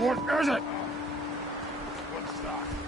What is it? What's that?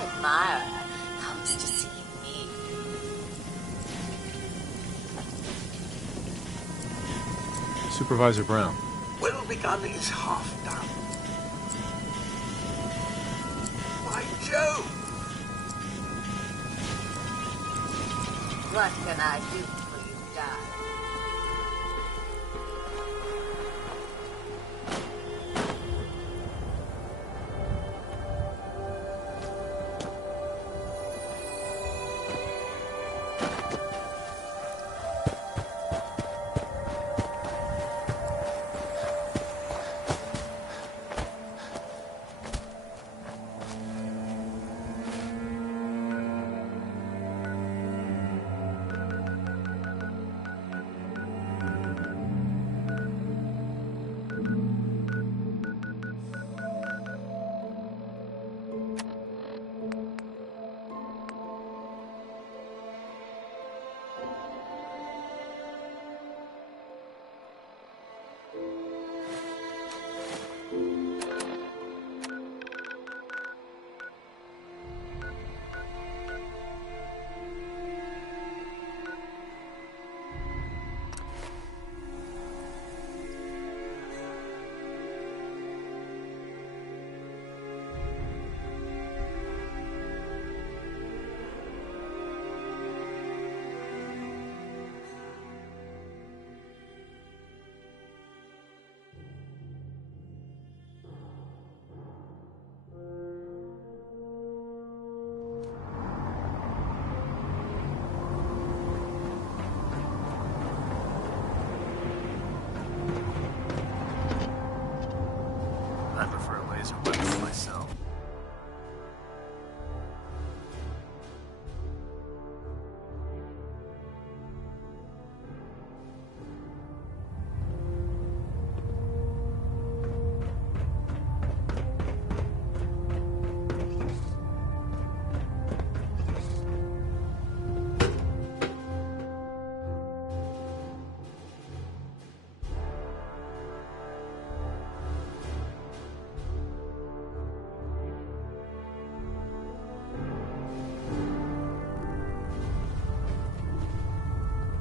admirer comes to see me. Supervisor Brown. Will begun is half done. By Jove! What can I do for you, darling? I prefer a laser rifle myself.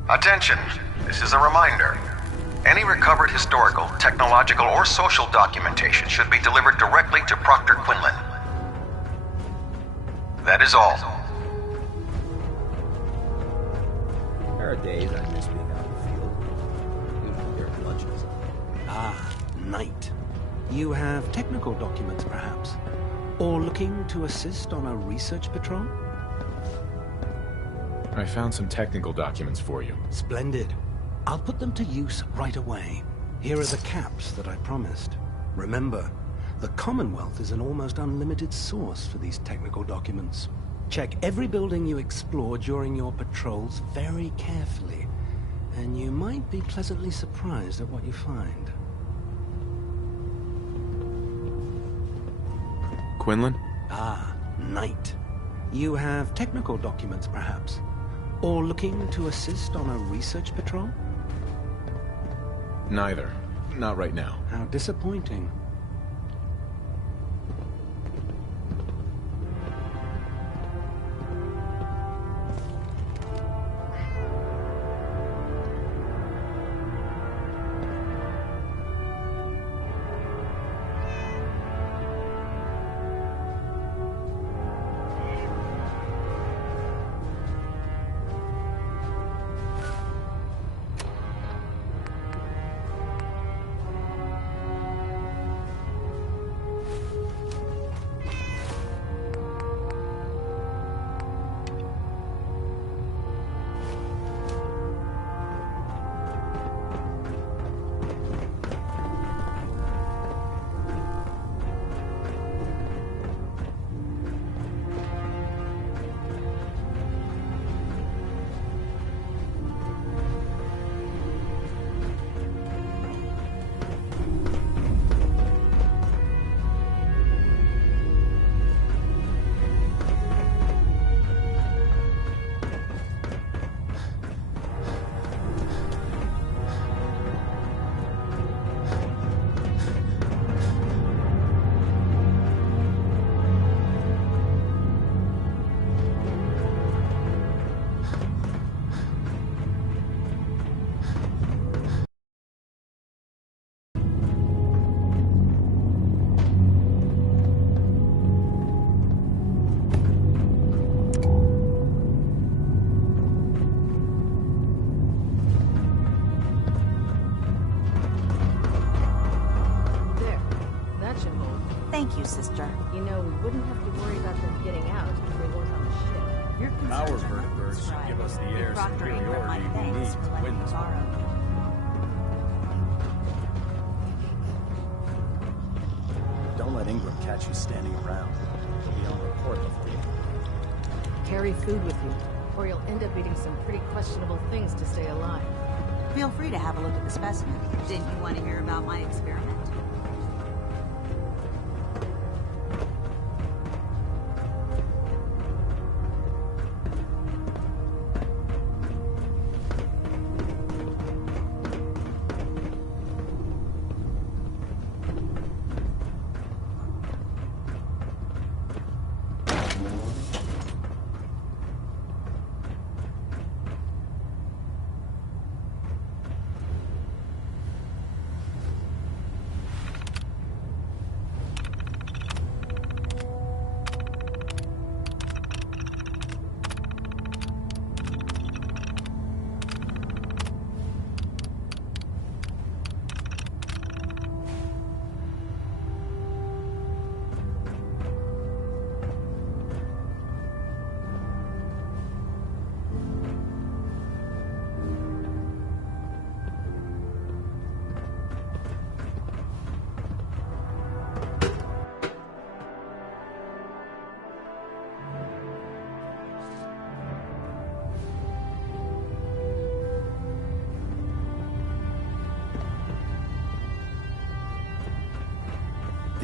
Attention! This is a reminder. Any recovered historical, technological, or social documentation should be delivered directly to Proctor Quinlan. That is all. There are days I miss being out in the field. Usually during lunches. Ah, Knight. You have technical documents, perhaps? Or looking to assist on a research patrol? I found some technical documents for you. Splendid. I'll put them to use right away. Here are the caps that I promised. Remember, the Commonwealth is an almost unlimited source for these technical documents. Check every building you explore during your patrols very carefully, and you might be pleasantly surprised at what you find. Quinlan? Ah, Knight. You have technical documents, perhaps? Or looking to assist on a research patrol? Neither. Not right now. How disappointing. Thank you, sister. You know, we wouldn't have to worry about them getting out if they weren't on the ship. Your Our concerns are not vertibirds should give us the air Proctor Ingram my superiority we thanks need for to letting win me this war. borrow. Don't let Ingram catch you standing around. You'll be on report before you. Carry food with you, or you'll end up eating some pretty questionable things to stay alive. Feel free to have a look at the specimen. Didn't you want to hear about my experiment?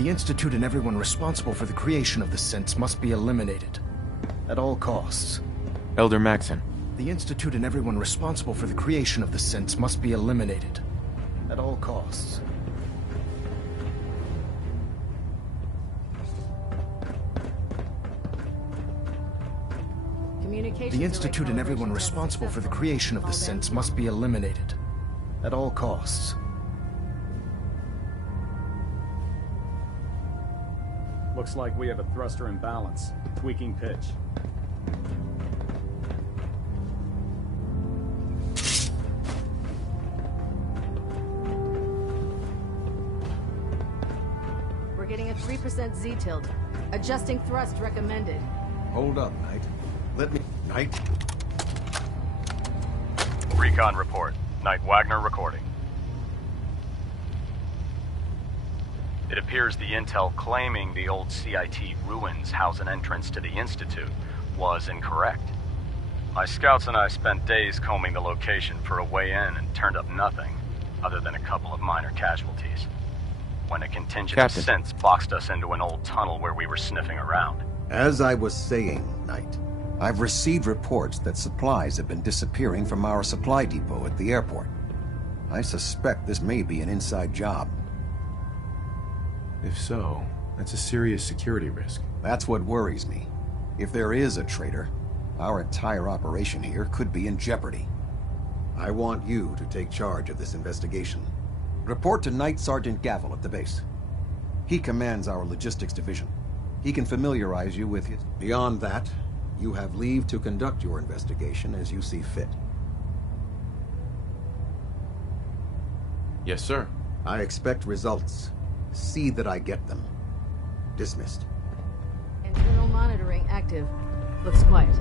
The Institute and everyone responsible for the creation of the synths must be eliminated. At all costs. Elder Maxon. The Institute and everyone responsible for the creation of the synths must be eliminated. At all costs. The Institute and everyone responsible for the creation of the synths must be eliminated. At all costs. Looks like we have a thruster imbalance. Tweaking pitch. We're getting a 3% Z-tilt. Adjusting thrust recommended. Hold up, Knight. Let me... Knight? Recon report. Knight Wagner recording. It appears the intel claiming the old CIT ruins house an entrance to the Institute was incorrect. My scouts and I spent days combing the location for a way in and turned up nothing, other than a couple of minor casualties. When a contingent of synths boxed us into an old tunnel where we were sniffing around. As I was saying, Knight, I've received reports that supplies have been disappearing from our supply depot at the airport. I suspect this may be an inside job. If so, that's a serious security risk. That's what worries me. If there is a traitor, our entire operation here could be in jeopardy. I want you to take charge of this investigation. Report to Knight Sergeant Gavel at the base. He commands our logistics division. He can familiarize you with it. Beyond that, you have leave to conduct your investigation as you see fit. Yes, sir. I expect results. See that I get them. Dismissed. Internal monitoring active. Looks quiet.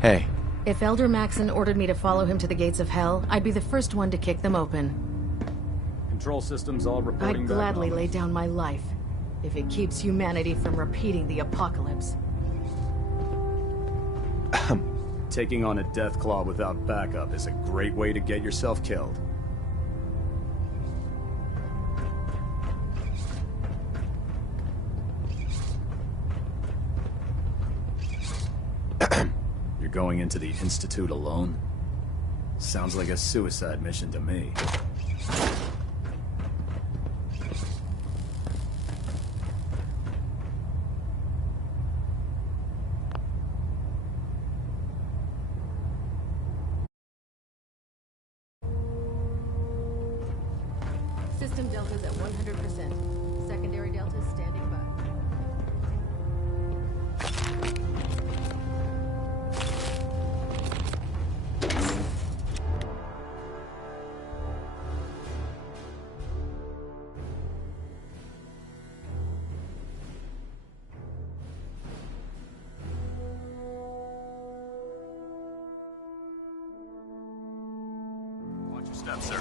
Hey. If Elder Maxon ordered me to follow him to the gates of hell, I'd be the first one to kick them open. Control systems all reporting I'd back gladly normal. lay down my life if it keeps humanity from repeating the apocalypse. Taking on a Deathclaw without backup is a great way to get yourself killed. You're going into the Institute alone? Sounds like a suicide mission to me. System deltas at 100%. Secondary deltas standing by. Step, sir.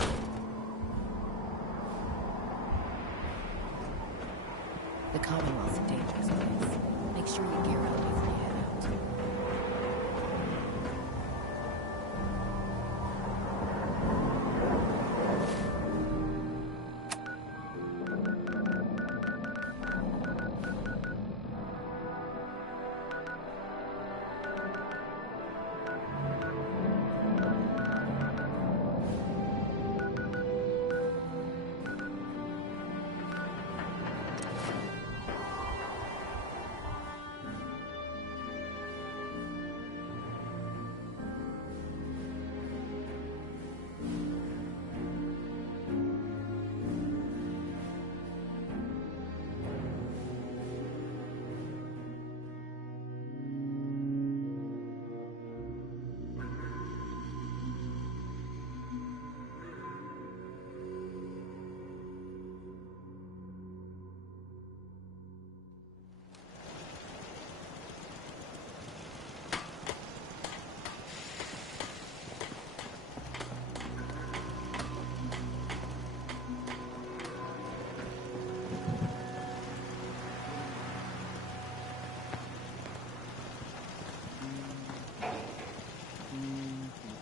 The Commonwealth's a dangerous place. Make sure you gear up before you head out.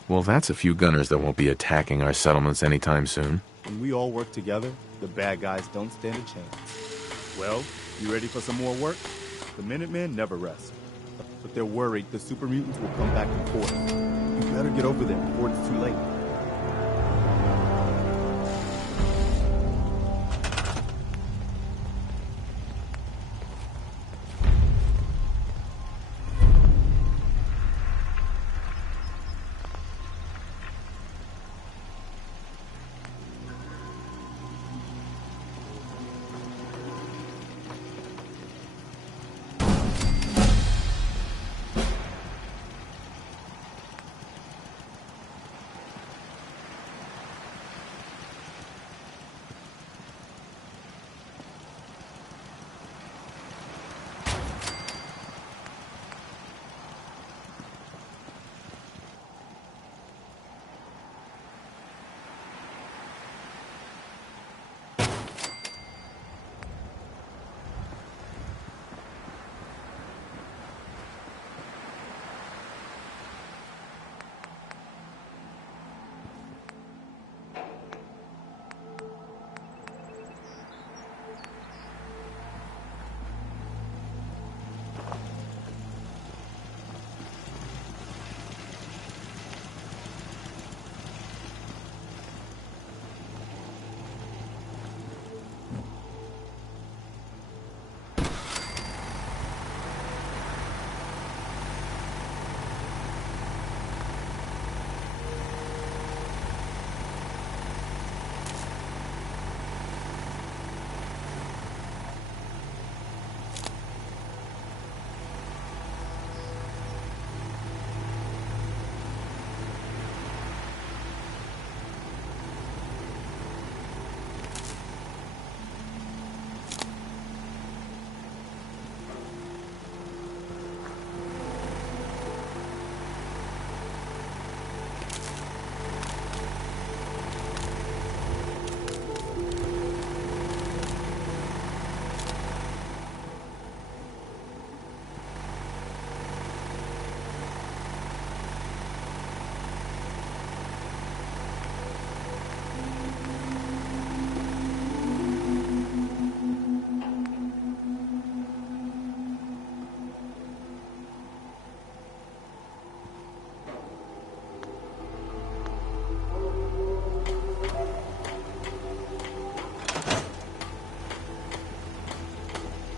Well, that's a few gunners that won't be attacking our settlements anytime soon. When we all work together, the bad guys don't stand a chance. Well, you ready for some more work? The Minutemen never rest. But they're worried the super mutants will come back in force. You better get over there before it's too late.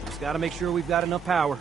Just gotta make sure we've got enough power.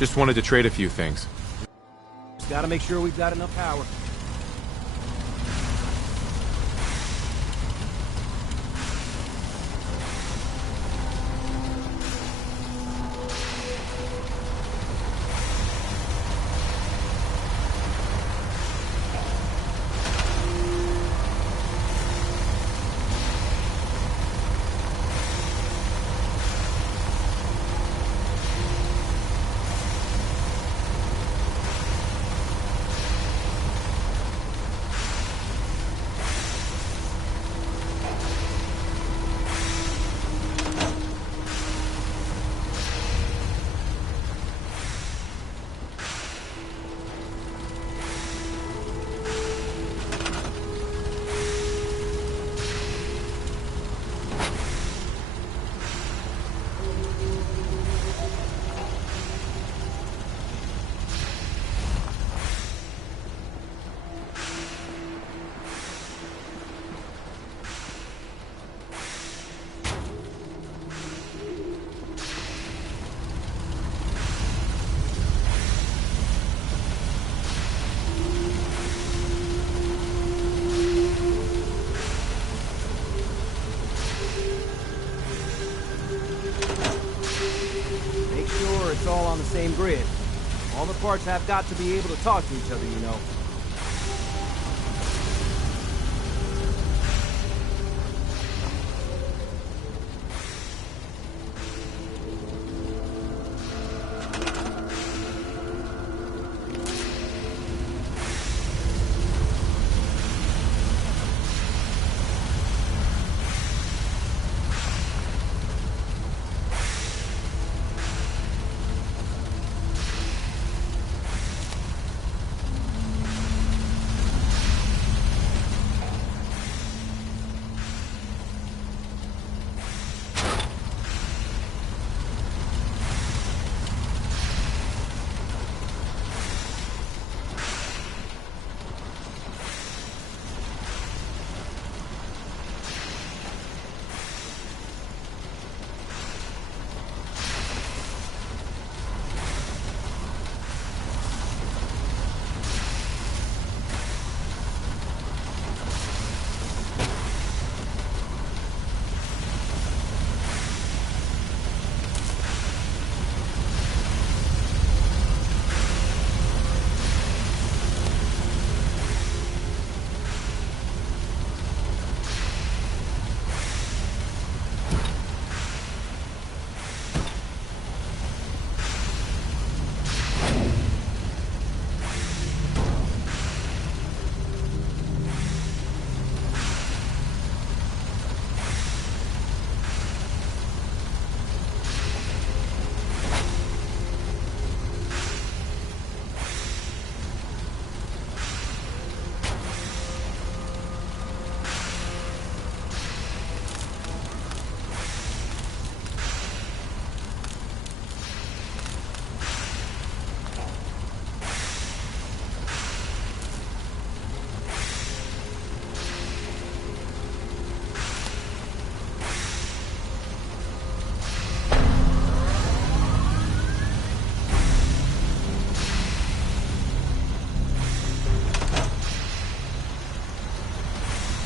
Just wanted to trade a few things. Just gotta make sure we've got enough power. It's all on the same grid. All the parts have got to be able to talk to each other, you know.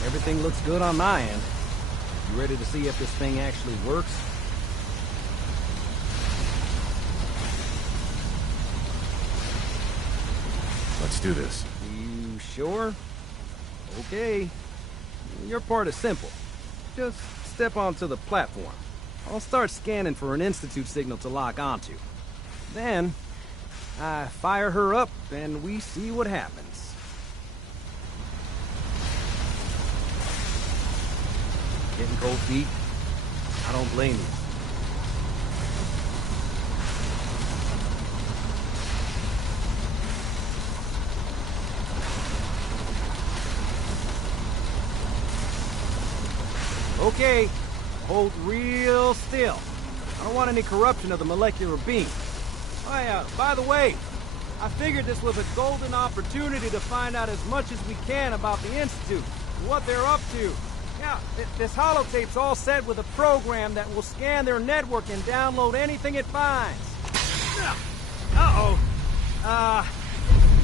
Everything looks good on my end. You ready to see if this thing actually works? Let's do this. You sure? Okay. Your part is simple. Just step onto the platform. I'll start scanning for an Institute signal to lock onto. Then, I fire her up and we see what happens. Getting cold feet? I don't blame you. Okay, hold real still. I don't want any corruption of the molecular beam. Oh, by the way, I figured this was a golden opportunity to find out as much as we can about the Institute, what they're up to. Yeah, this holotape's all set with a program that will scan their network and download anything it finds. Oh. so,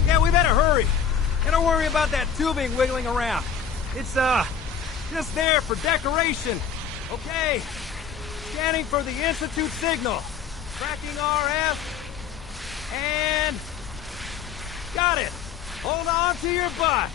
yeah, we better hurry. And don't worry about that tubing wiggling around. It's, just there for decoration. Okay. Scanning for the Institute signal. Tracking RF. And... got it. Hold on to your butt.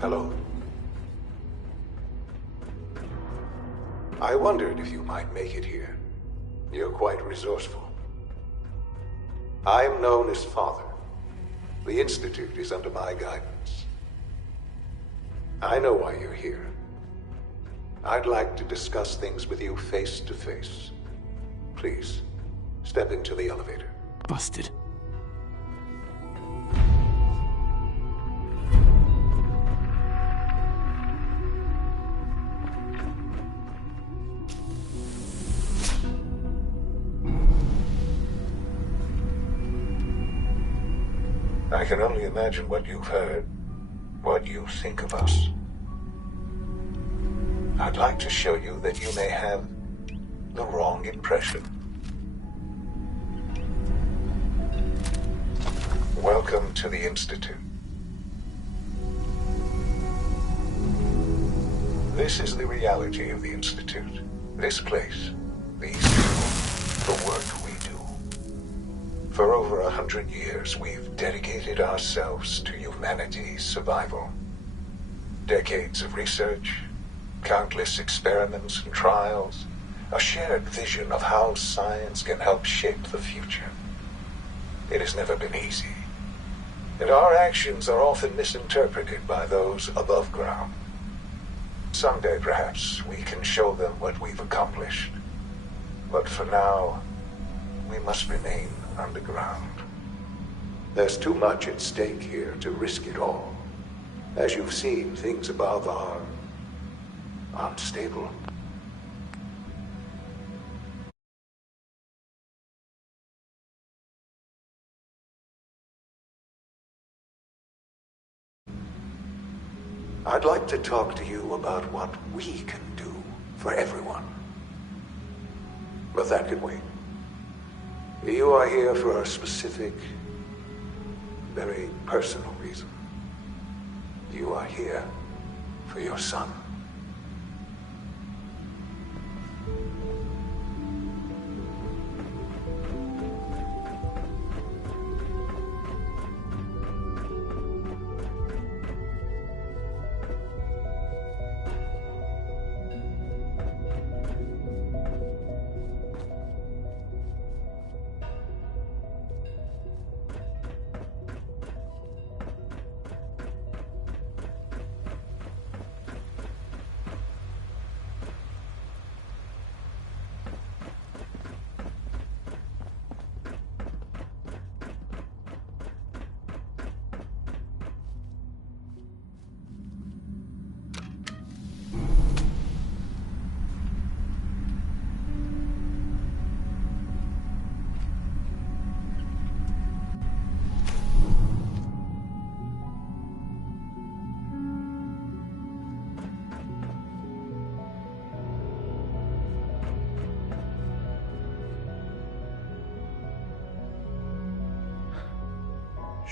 Hello. I wondered if you might make it here. You're quite resourceful. I am known as Father. The Institute is under my guidance. I know why you're here. I'd like to discuss things with you face to face. Please, step into the elevator. Busted. I can only imagine what you've heard, what you think of us. I'd like to show you that you may have the wrong impression. Welcome to the Institute. This is the reality of the Institute. This place, these people, the work we do. For over 100 years, we've dedicated ourselves to humanity's survival. Decades of research, countless experiments and trials, a shared vision of how science can help shape the future. It has never been easy, and our actions are often misinterpreted by those above ground. Someday, perhaps, we can show them what we've accomplished. But for now, we must remain underground. There's too much at stake here to risk it all. As you've seen, things above are unstable. I'd like to talk to you about what we can do for everyone. But that can wait. You are here for a specific, very personal reason. You are here for your son.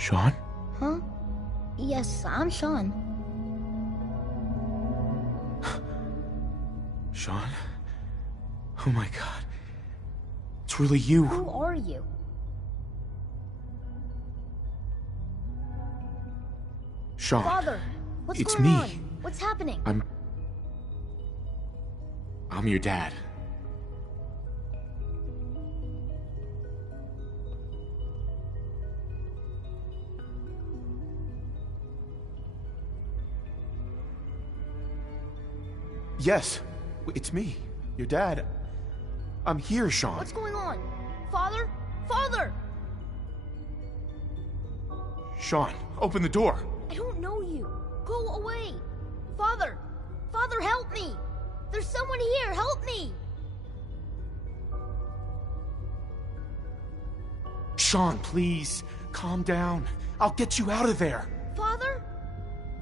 Sean? Huh? Yes, I'm Sean. Sean? Oh my god. It's really you. Who are you? Sean. Father, what's it's going me. on? What's happening? I'm your dad. Yes, it's me, your dad. I'm here, Sean. What's going on? Father? Father! Sean, open the door. I don't know you. Go away. Father! Father, help me! There's someone here, help me! Sean, please, calm down. I'll get you out of there. Father?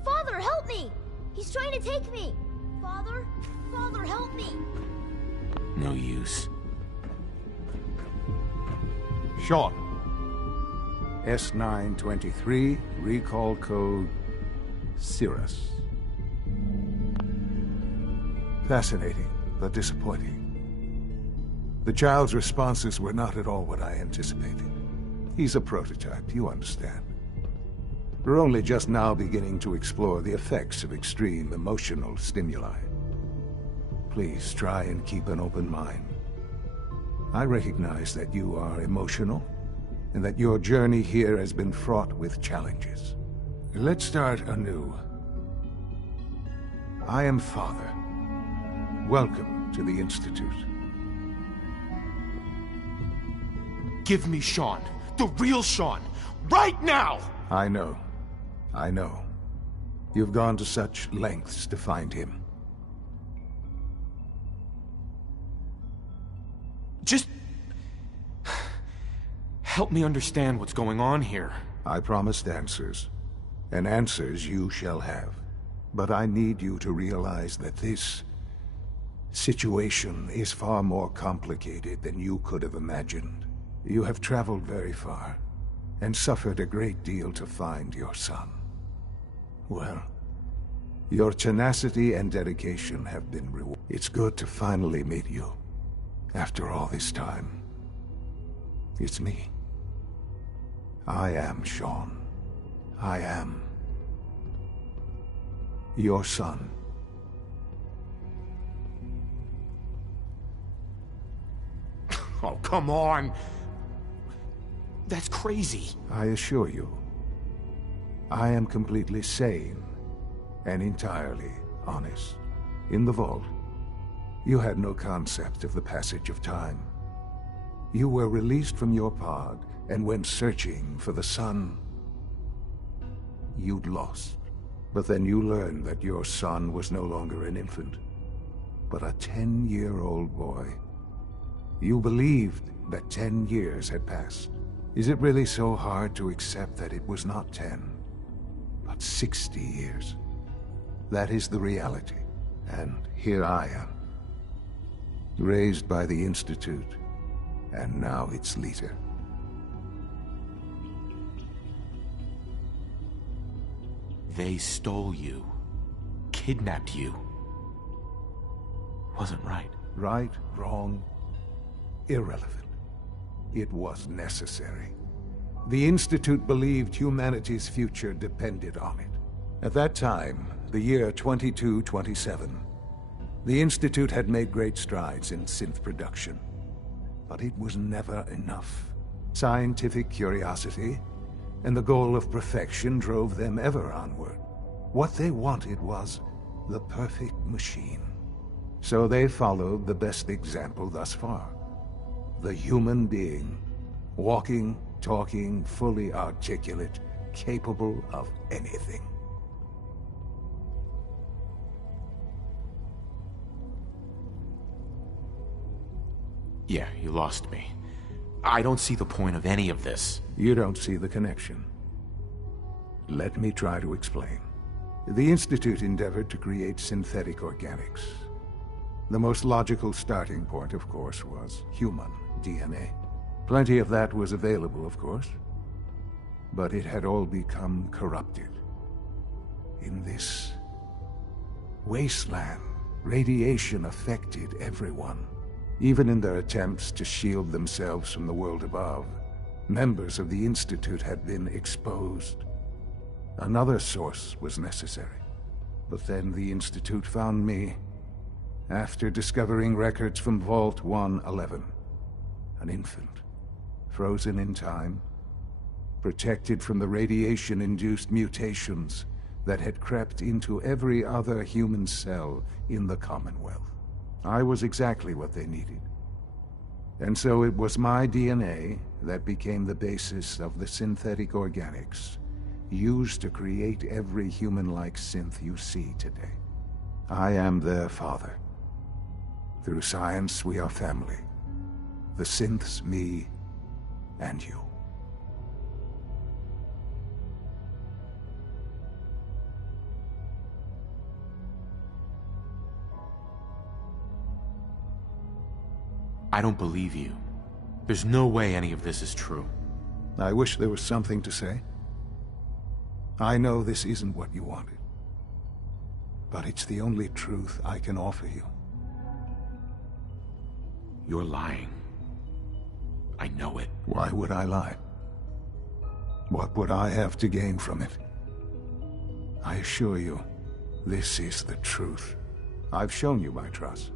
Father, help me! He's trying to take me! Father? Father, help me! No use. Sean. S923, recall code Cirrus. Fascinating, but disappointing. The child's responses were not at all what I anticipated. He's a prototype, you understand. We're only just now beginning to explore the effects of extreme emotional stimuli. Please try and keep an open mind. I recognize that you are emotional, and that your journey here has been fraught with challenges. Let's start anew. I am Father. Welcome to the Institute. Give me Sean. The real Sean. Right now! I know. I know. You've gone to such lengths to find him. Just... help me understand what's going on here. I promised answers. And answers you shall have. But I need you to realize that this situation is far more complicated than you could have imagined. You have traveled very far, and suffered a great deal to find your son. Well, your tenacity and dedication have been rewarded. It's good to finally meet you, after all this time. It's me. I am Sean. I am your son. Oh, come on! That's crazy. I assure you, I am completely sane and entirely honest. In the vault, you had no concept of the passage of time. You were released from your pod and went searching for the son you'd lost. But then you learned that your son was no longer an infant, but a 10-year-old boy. You believed that 10 years had passed. Is it really so hard to accept that it was not 10, but 60 years? That is the reality, and here I am. Raised by the Institute, and now its leader. They stole you. Kidnapped you. Wasn't right. Right, wrong, irrelevant. It was necessary. The Institute believed humanity's future depended on it. At that time, the year 2227, the Institute had made great strides in synth production. But it was never enough. Scientific curiosity and the goal of perfection drove them ever onward. What they wanted was the perfect machine. So they followed the best example thus far. The human being, walking, talking, fully articulate, capable of anything. Yeah, you lost me. I don't see the point of any of this. You don't see the connection. Let me try to explain. The Institute endeavored to create synthetic organics. The most logical starting point, of course, was human DNA. Plenty of that was available, of course. But it had all become corrupted. In this wasteland, radiation affected everyone. Even in their attempts to shield themselves from the world above, members of the Institute had been exposed. Another source was necessary. But then the Institute found me, after discovering records from Vault 111. An infant, frozen in time, protected from the radiation-induced mutations that had crept into every other human cell in the Commonwealth. I was exactly what they needed. And so it was my DNA that became the basis of the synthetic organics used to create every human-like synth you see today. I am their father. Through science, we are family. The synths, me, and you. I don't believe you. There's no way any of this is true. I wish there was something to say. I know this isn't what you wanted. But it's the only truth I can offer you. You're lying. I know it. Why would I lie? What would I have to gain from it? I assure you, this is the truth. I've shown you my trust.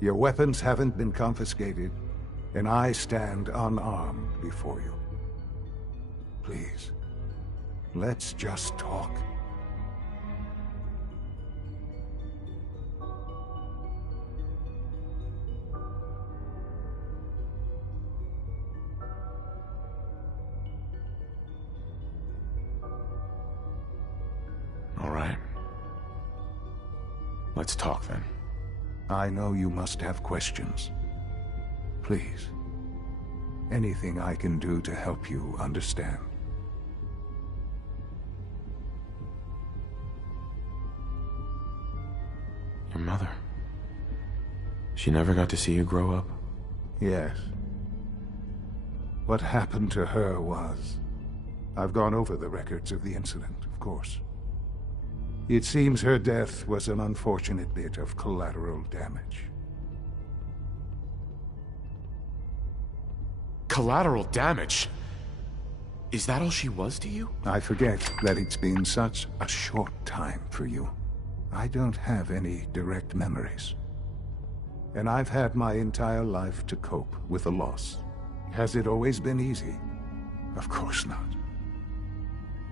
Your weapons haven't been confiscated, and I stand unarmed before you. Please, let's just talk. All right. Let's talk then. I know you must have questions. Please, anything I can do to help you understand. Your mother. She never got to see you grow up? Yes. What happened to her was... I've gone over the records of the incident, of course. It seems her death was an unfortunate bit of collateral damage. Collateral damage? Is that all she was to you? I forget that it's been such a short time for you. I don't have any direct memories. And I've had my entire life to cope with the loss. Has it always been easy? Of course not.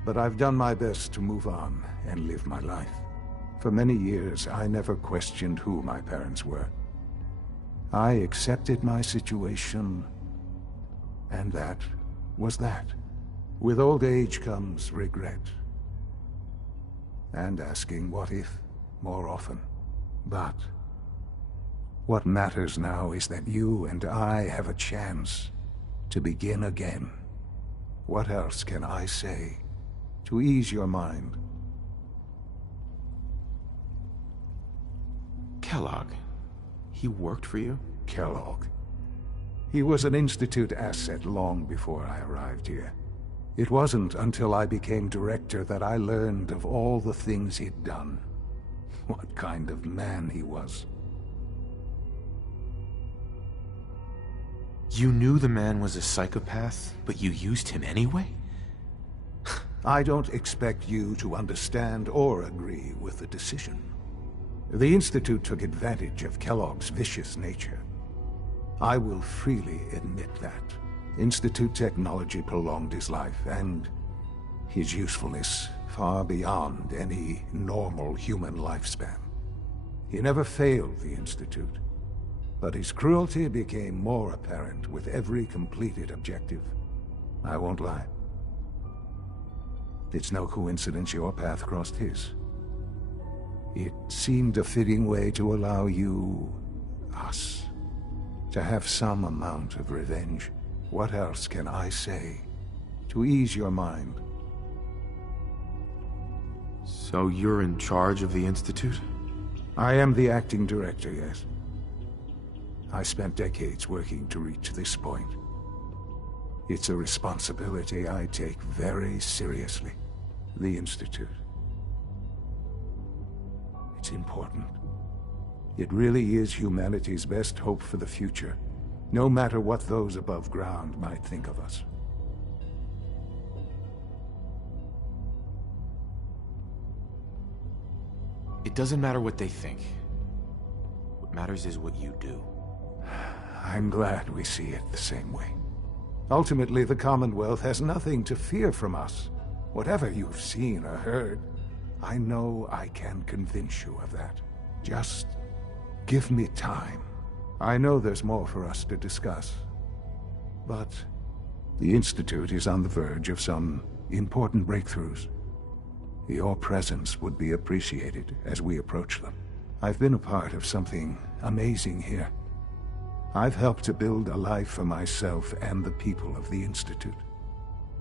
But I've done my best to move on and live my life. For many years, I never questioned who my parents were. I accepted my situation, and that was that. With old age comes regret. And asking what if more often. But what matters now is that you and I have a chance to begin again. What else can I say to ease your mind? Kellogg. He worked for you? Kellogg. He was an Institute asset long before I arrived here. It wasn't until I became director that I learned of all the things he'd done. What kind of man he was. You knew the man was a psychopath, but you used him anyway? I don't expect you to understand or agree with the decision. The Institute took advantage of Kellogg's vicious nature. I will freely admit that. Institute technology prolonged his life, and his usefulness far beyond any normal human lifespan. He never failed the Institute, but his cruelty became more apparent with every completed objective. I won't lie. It's no coincidence your path crossed his. It seemed a fitting way to allow you, us, to have some amount of revenge. What else can I say to ease your mind? So you're in charge of the Institute? I am the acting director, yes. I spent decades working to reach this point. It's a responsibility I take very seriously. The Institute. It's important. It really is humanity's best hope for the future, no matter what those above ground might think of us. It doesn't matter what they think. What matters is what you do. I'm glad we see it the same way. Ultimately, the Commonwealth has nothing to fear from us. Whatever you've seen or heard, I know I can convince you of that. Just give me time. I know there's more for us to discuss. But the Institute is on the verge of some important breakthroughs. Your presence would be appreciated as we approach them. I've been a part of something amazing here. I've helped to build a life for myself and the people of the Institute.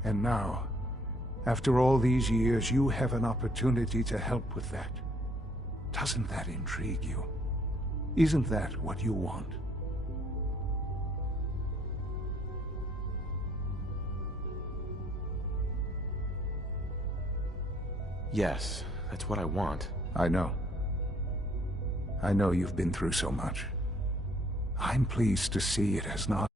And now, after all these years, you have an opportunity to help with that. Doesn't that intrigue you? Isn't that what you want? Yes, that's what I want. I know. I know you've been through so much. I'm pleased to see it has not.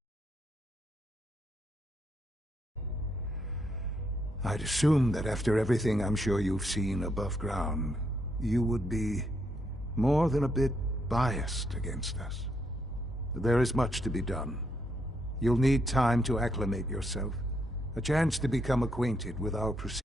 I'd assume that after everything I'm sure you've seen above ground, you would be more than a bit biased against us. There is much to be done. You'll need time to acclimate yourself, a chance to become acquainted with our procedures.